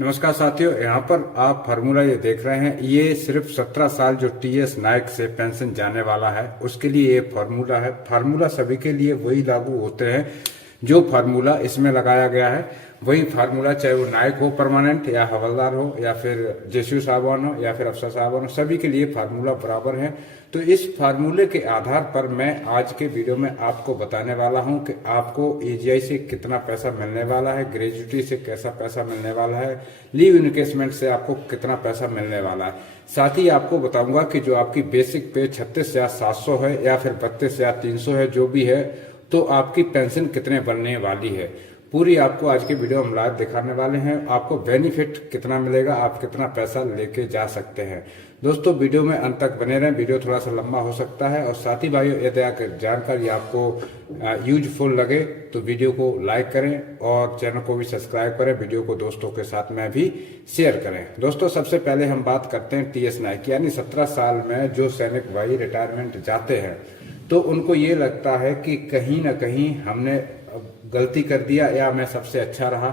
नमस्कार साथियों, यहाँ पर आप फार्मूला ये देख रहे हैं। ये सिर्फ 17 साल जो टीएस नायक से पेंशन जाने वाला है उसके लिए ये फार्मूला है। फार्मूला सभी के लिए वही लागू होते हैं जो फार्मूला इसमें लगाया गया है। वही फार्मूला चाहे वो नायक हो परमानेंट, या हवलदार हो, या फिर जेसीयू साहबान हो, या फिर अफसर साहबान हो, सभी के लिए फार्मूला बराबर है। तो इस फार्मूले के आधार पर मैं आज के वीडियो में आपको बताने वाला हूं कि आपको एजीआई से कितना पैसा मिलने वाला है, ग्रेजुटी से कैसा पैसा मिलने वाला है, लीव इनकेसमेंट से आपको कितना पैसा मिलने वाला है। साथ ही आपको बताऊंगा कि जो आपकी बेसिक पे 36,700 है या फिर 32,300 है, जो भी है, तो आपकी पेंशन कितने बनने वाली है, पूरी आपको आज के वीडियो हम लाइव दिखाने वाले हैं। आपको बेनिफिट कितना मिलेगा, आप कितना पैसा लेके जा सकते हैं। दोस्तों वीडियो में अंत तक बने रहें, वीडियो थोड़ा सा लंबा हो सकता है। और साथी भाइयों, यदि जानकारी आपको यूजफुल लगे तो वीडियो को लाइक करें और चैनल को भी सब्सक्राइब करें, वीडियो को दोस्तों के साथ में भी शेयर करें। दोस्तों सबसे पहले हम बात करते हैं टीएस नायक, यानी 17 साल में जो सैनिक भाई रिटायरमेंट जाते हैं तो उनको ये लगता है कि कहीं ना कहीं हमने गलती कर दिया या मैं सबसे अच्छा रहा।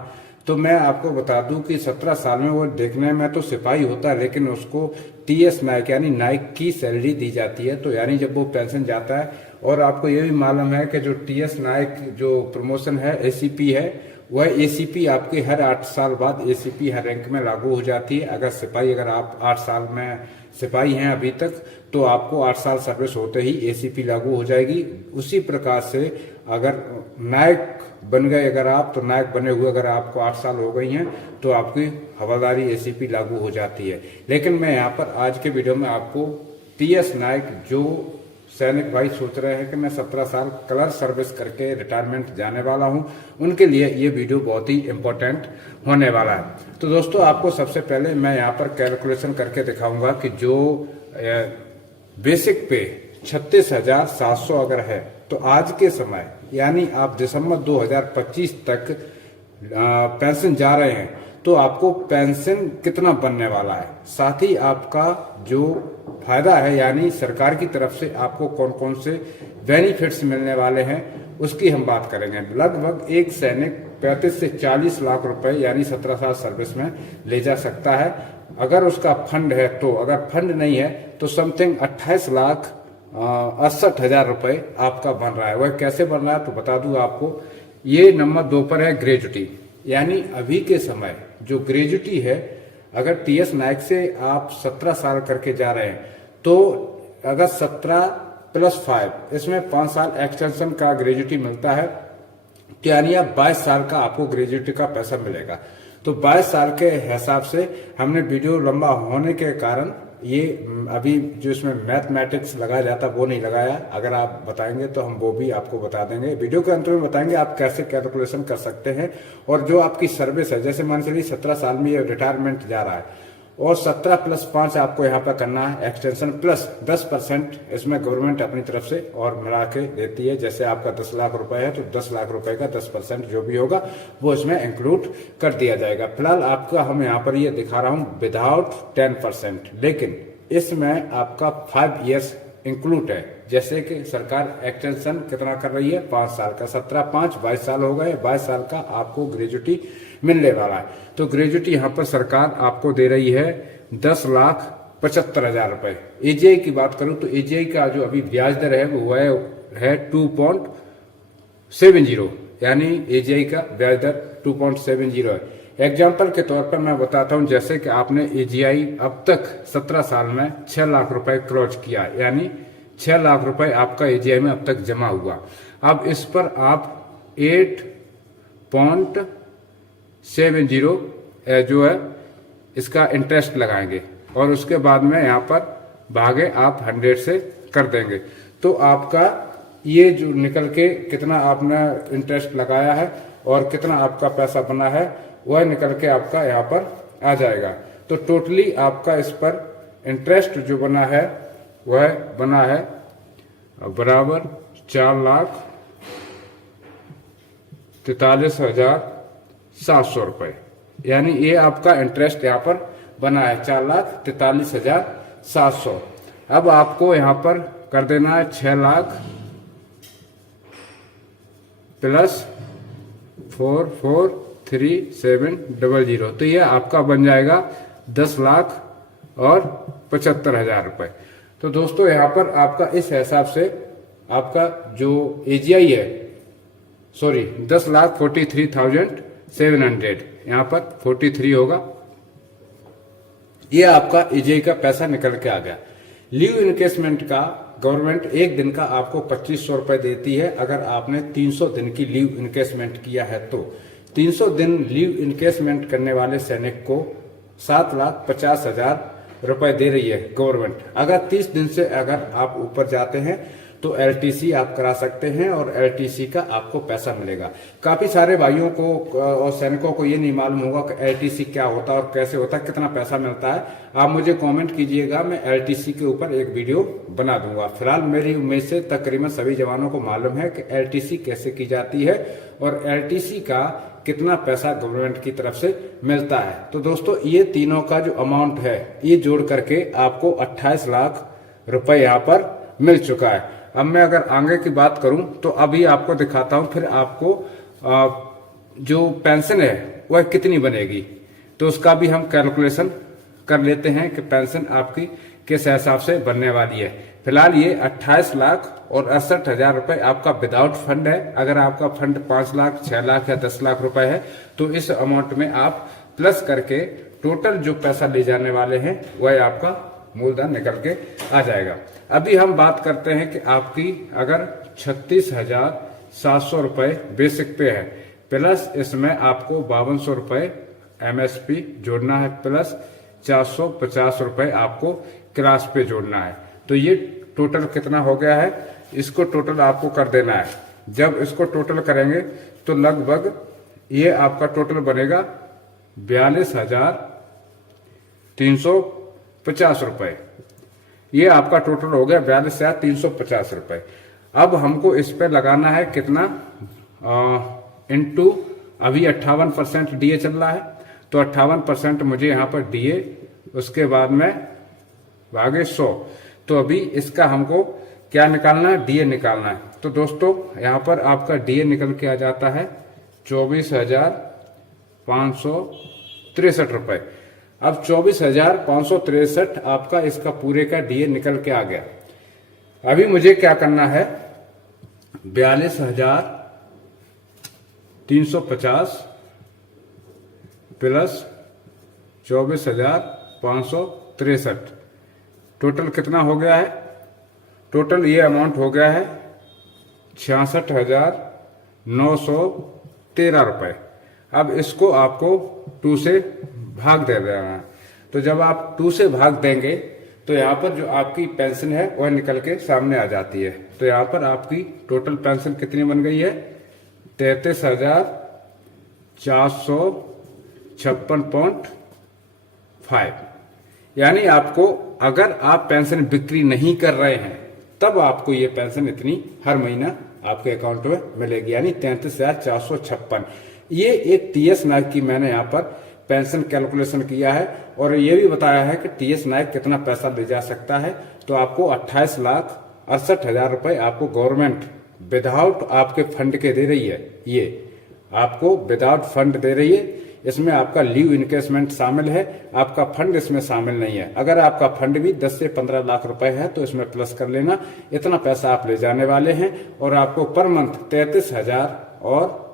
तो मैं आपको बता दूं कि 17 साल में वो देखने में तो सिपाही होता है, लेकिन उसको टीएस नायक यानी नायक की सैलरी दी जाती है। तो यानी जब वो पेंशन जाता है, और आपको ये भी मालूम है कि जो टीएस नायक जो प्रमोशन है एसीपी है, वह एसीपी आपके हर 8 साल बाद एसीपी हर रैंक में लागू हो जाती है। अगर सिपाही, अगर आप 8 साल में सिपाही हैं अभी तक, तो आपको 8 साल सर्विस होते ही एसीपी लागू हो जाएगी। उसी प्रकार से अगर नायक बन गए अगर आप, तो नायक बने हुए अगर आपको 8 साल हो गई हैं तो आपकी हवलदारी एसीपी लागू हो जाती है। लेकिन मैं यहाँ पर आज के वीडियो में आपको टीएस नायक जो सैनिक भाई सोच रहे हैं कि मैं 17 साल कलर सर्विस करके रिटायरमेंट जाने वाला हूं, उनके लिए ये वीडियो बहुत ही इंपॉर्टेंट होने वाला है। तो दोस्तों आपको सबसे पहले मैं यहाँ पर कैलकुलेशन करके दिखाऊंगा कि जो बेसिक पे 36,700 अगर है, तो आज के समय यानी आप दिसंबर 2025 तक पेंशन जा रहे हैं तो आपको पेंशन कितना बनने वाला है। साथ ही आपका जो फायदा है, यानी सरकार की तरफ से आपको कौन कौन से बेनिफिट्स मिलने वाले हैं, उसकी हम बात करेंगे। लगभग एक सैनिक 35 से 40 लाख रुपए यानी 17 साल सर्विस में ले जा सकता है, अगर उसका फंड है तो। अगर फंड नहीं है तो समथिंग 28,68,000 रुपए आपका बन रहा है। वह कैसे बन रहा है तो बता दूं आपको। ये नंबर 2 पर है ग्रेजुटी, यानी अभी के समय जो ग्रेजुटी है, अगर टीएस नायक से आप 17 साल करके जा रहे हैं तो अगर 17 + 5 इसमें 5 साल एक्सटेंशन का ग्रेजुटी मिलता है, तो यानी आप 22 साल का आपको ग्रेजुटी का पैसा मिलेगा। तो 22 साल के हिसाब से हमने वीडियो लंबा होने के कारण ये अभी जो इसमें मैथमेटिक्स लगाया जाता है वो नहीं लगाया। अगर आप बताएंगे तो हम वो भी आपको बता देंगे, वीडियो के अंत में बताएंगे आप कैसे कैलकुलेशन कर सकते हैं। और जो आपकी सर्विस है, जैसे मान चलिए 17 साल में ये रिटायरमेंट जा रहा है और 17 + 5 आपको यहाँ पर करना है एक्सटेंशन, प्लस 10% इसमें गवर्नमेंट अपनी तरफ से और मिला के देती है। जैसे आपका 10 लाख रुपए है तो 10 लाख रुपए का 10% जो भी होगा वो इसमें इंक्लूड कर दिया जाएगा। फिलहाल आपका हम यहाँ पर ये दिखा रहा हूँ विदाउट 10%, लेकिन इसमें आपका 5 ईयर्स इंक्लूड है। जैसे कि सरकार एक्सटेंशन कितना कर रही है, 5 साल का, 17 + 5 22 साल हो गए, 22 साल का आपको ग्रेजुटी मिलने वाला है। तो ग्रेजुटी यहाँ पर सरकार आपको दे रही है 10,75,000 रुपए। एजीआई की बात करूं तो एजीआई का जो अभी ब्याज दर है वो है 2.70, यानी एजीआई का ब्याज दर 2.70 है। एग्जाम्पल के तौर पर मैं बताता हूं, जैसे कि आपने एजीआई अब तक 17 साल में 6 लाख रुपए क्रॉस किया, यानी 6 लाख रुपए आपका एजीआई में अब तक जमा हुआ। अब इस पर आप 8.70 जो है इसका इंटरेस्ट लगाएंगे और उसके बाद में यहाँ पर भागे आप 100 से कर देंगे, तो आपका ये जो निकल के कितना आपने इंटरेस्ट लगाया है और कितना आपका पैसा बना है वह निकल के आपका यहाँ पर आ जाएगा। तो टोटली आपका इस पर इंटरेस्ट जो बना है वह बना है बराबर 4,43,700 रुपए, यानी ये आपका इंटरेस्ट यहाँ पर बना है 4,43,700। अब आपको यहाँ पर कर देना है 6 लाख + 4, 4, 3700। तो ये आपका बन जाएगा 10,75,000 रुपए। तो दोस्तों यहाँ पर आपका इस हिसाब से आपका जो AGI है, सॉरी 10,43,700, यहाँ पर 43 होगा, ये आपका AGI का पैसा निकल के आ गया। लीव इनकेसमेंट का गवर्नमेंट एक दिन का आपको 2500 रुपए देती है अगर आपने 300 दिन की लीव इनकेसमेंट किया है। तो 300 दिन लीव इनकेसमेंट करने वाले सैनिक को 7,50,000 रुपए दे रही है गवर्नमेंट। अगर 30 दिन से अगर आप ऊपर जाते हैं तो LTC आप करा सकते हैं और LTC का आपको पैसा मिलेगा। काफी सारे भाइयों को और सैनिकों को ये नहीं मालूम होगा कि LTC क्या होता है और कैसे होता है, कितना पैसा मिलता है। आप मुझे कमेंट कीजिएगा, मैं LTC के ऊपर एक वीडियो बना दूंगा। फिलहाल मेरी उम्मीद से तकरीबन सभी जवानों को मालूम है कि LTC कैसे की जाती है और LTC का कितना पैसा गवर्नमेंट की तरफ से मिलता है। तो दोस्तों ये तीनों का जो अमाउंट है ये जोड़ करके आपको 28 लाख रुपए यहाँ पर मिल चुका है। अब मैं अगर आगे की बात करूं तो अभी आपको दिखाता हूं, फिर आपको जो पेंशन है वह कितनी बनेगी, तो उसका भी हम कैलकुलेशन कर लेते हैं कि पेंशन आपकी किस हिसाब से बनने वाली है। फिलहाल ये 28,68,000 रुपए आपका विदाउट फंड है। अगर आपका फंड 5 लाख, 6 लाख या 10 लाख रुपए है तो इस अमाउंट में आप प्लस करके टोटल जो पैसा ले जाने वाले हैं वह आपका मूलधन निकल के आ जाएगा। अभी हम बात करते हैं कि आपकी अगर 36,700 रुपए बेसिक पे है, प्लस इसमें आपको 5200 रुपए MSP जोड़ना है, प्लस 450 रुपए आपको क्लास पे जोड़ना है। तो ये टोटल कितना हो गया है, इसको टोटल आपको कर देना है। जब इसको टोटल करेंगे तो लगभग ये आपका टोटल बनेगा 42,350 रुपए। ये आपका टोटल हो गया 42,350 रुपए। अब हमको इस पे लगाना है कितना, इनटू अभी 58% DA चल रहा है, तो 58% मुझे यहाँ पर DA, उसके बाद में भागे 100। तो अभी इसका हमको क्या निकालना है, DA निकालना है। तो दोस्तों यहाँ पर आपका DA निकल के आ जाता है 24,563 रुपए। अब 24,563 आपका इसका पूरे का DA निकल के आ गया। अभी मुझे क्या करना है, 42,350 प्लस 24,563, टोटल कितना हो गया है, टोटल ये अमाउंट हो गया है 66,913 रुपए। अब इसको आपको 2 से भाग दे देना है। तो जब आप 2 से भाग देंगे तो यहाँ पर जो आपकी पेंशन है वह निकल के सामने आ जाती है। तो यहाँ पर आपकी टोटल पेंशन कितनी बन गई है, 33,456.5। यानी आपको अगर आप पेंशन बिक्री नहीं कर रहे हैं तब आपको ये पेंशन इतनी हर महीना आपके अकाउंट में मिलेगी, यानी 33,456। ये एक TS नायक की मैंने यहाँ पर पेंशन कैलकुलेशन किया है और ये भी बताया है कि TS नायक कितना पैसा ले जा सकता है। तो आपको 28,68,000 रुपए आपको गवर्नमेंट विदाउट आपके फंड के दे रही है। ये आपको विदाउट फंड दे रही है, इसमें आपका लीव इनकेसमेंट शामिल है, आपका फंड इसमें शामिल नहीं है। अगर आपका फंड भी 10 से 15 लाख रुपए है तो इसमें प्लस कर लेना, इतना पैसा आप ले जाने वाले हैं और आपको पर मंथ 33,000 और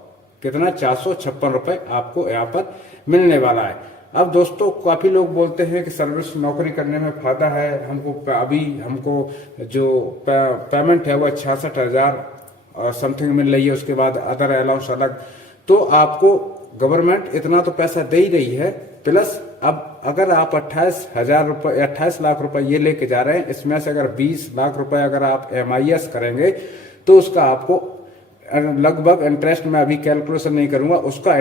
कितना 456 रुपए आपको यहाँ पर मिलने वाला है। अब दोस्तों काफी लोग बोलते हैं कि सर्विस नौकरी करने में फायदा है, हमको जो पेमेंट है वह 66,000 समथिंग मिल रही है, उसके बाद अदर अलाउंस अलग। तो आपको गवर्नमेंट इतना तो पैसा दे ही रही है, प्लस अब अगर आप 28 लाख रुपए ये लेके जा रहे हैं, इसमें से अगर 20 लाख रुपए अगर आप MIS करेंगे तो उसका आपको लगभग इंटरेस्ट, मैं अभी कैलकुलेशन नहीं करूंगा, उसका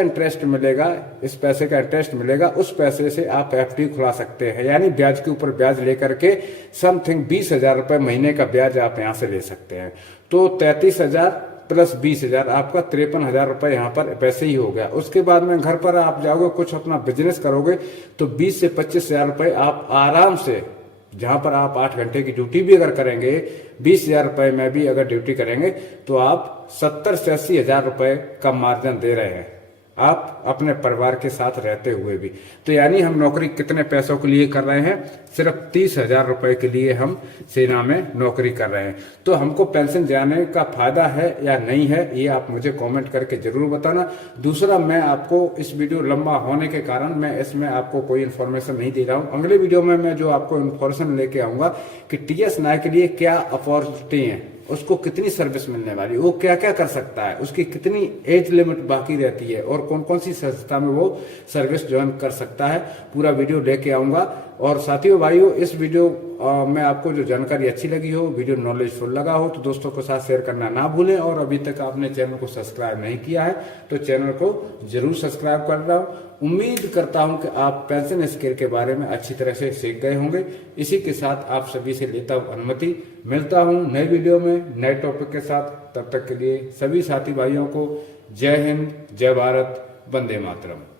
इंटरेस्ट मिलेगा, इस पैसे का इंटरेस्ट मिलेगा, उस पैसे से आप FD खुला सकते हैं। यानी ब्याज के ऊपर ब्याज लेकर के समथिंग 20,000 रुपए महीने का ब्याज आप यहां से ले सकते हैं। तो 33,000 प्लस 20,000 आपका 53,000 रुपए यहाँ पर वैसे ही हो गया। उसके बाद में घर पर आप जाओगे, कुछ अपना बिजनेस करोगे तो 20 से 25,000 रुपए आप आराम से, जहां पर आप 8 घंटे की ड्यूटी भी अगर करेंगे, 20,000 रुपए में भी अगर ड्यूटी करेंगे तो आप 70 से 80,000 रुपए का मार्जिन दे रहे हैं। आप अपने परिवार के साथ रहते हुए भी। तो यानी हम नौकरी कितने पैसों के लिए कर रहे हैं? सिर्फ 30,000 रुपए के लिए हम सेना में नौकरी कर रहे हैं। तो हमको पेंशन जाने का फायदा है या नहीं है, ये आप मुझे कमेंट करके जरूर बताना। दूसरा, मैं आपको इस वीडियो लंबा होने के कारण मैं इसमें आपको कोई इन्फॉर्मेशन नहीं दे रहा हूं। अगले वीडियो में मैं जो आपको इन्फॉर्मेशन लेके आऊंगा कि टीएस नायक के लिए क्या अपॉर्चुनिटी है, उसको कितनी सर्विस मिलने वाली, वो क्या क्या कर सकता है, उसकी कितनी एज लिमिट बाकी रहती है और कौन कौन सी संस्था में वो सर्विस ज्वाइन कर सकता है, पूरा वीडियो लेके आऊंगा। और साथियों भाइयों, इस वीडियो में आपको जो जानकारी अच्छी लगी हो, वीडियो नॉलेजफुल लगा हो, तो दोस्तों के साथ शेयर करना ना भूलें। और अभी तक आपने चैनल को सब्सक्राइब नहीं किया है तो चैनल को जरूर सब्सक्राइब कर रहा हूं। उम्मीद करता हूं कि आप पेंशन स्कीम के बारे में अच्छी तरह से सीख गए होंगे। इसी के साथ आप सभी से लेता हूं अनुमति, मिलता हूं नए वीडियो में नए टॉपिक के साथ। तब तक के लिए सभी साथी भाइयों को जय हिंद, जय भारत, वंदे मातरम।